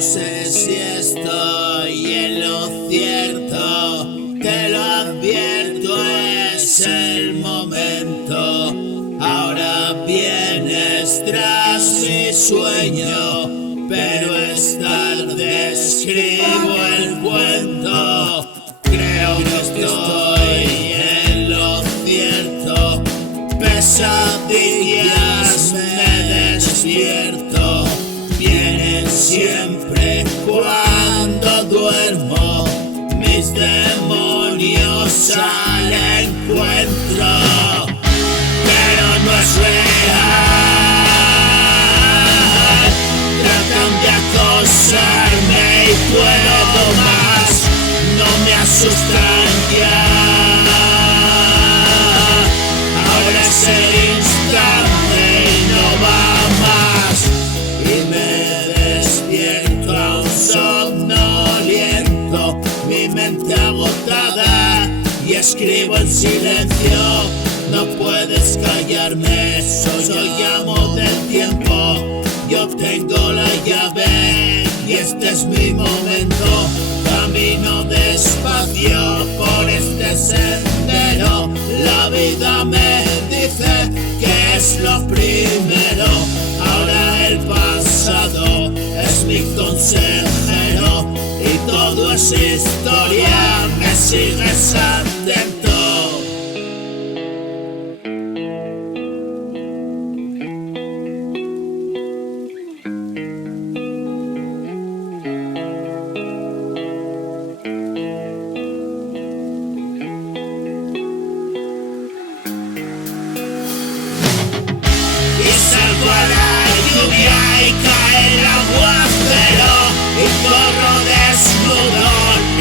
No sé si estoy en lo cierto, te lo advierto, es el momento. Ahora vienes tras mi sueño, pero es tarde, escribo el cuento. Creo que estoy en lo cierto, pesadillas me despierto. Vienen siempre cuando duermo, mis demonios al encuentro. Pero no es real, tratan de acosarme y puedo más, no me asustan ya. Ahora es el instante y no va más, y me despierto a un somnoliento, mi mente agotada, y escribo en silencio. No puedes callarme, soy amo del tiempo, yo tengo la llave y este es mi momento. Camino despacio por este sendero, la vida me dice que es lo primero. Ahora el pasado es mi consejero y todo es historia, me sigues atento. Y cae el aguacero y corro desnudo,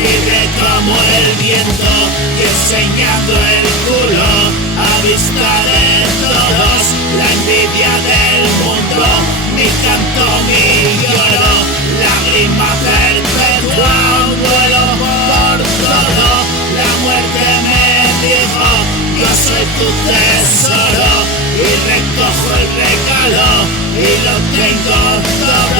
libre como el viento, y enseñando el culo a vista de todos. La envidia del mundo, mi canto, mi lloro, lágrima perpetua, un duelo por todo. La muerte me dijo, yo soy tu tesoro, y recojo el regalo y lo tengo todo.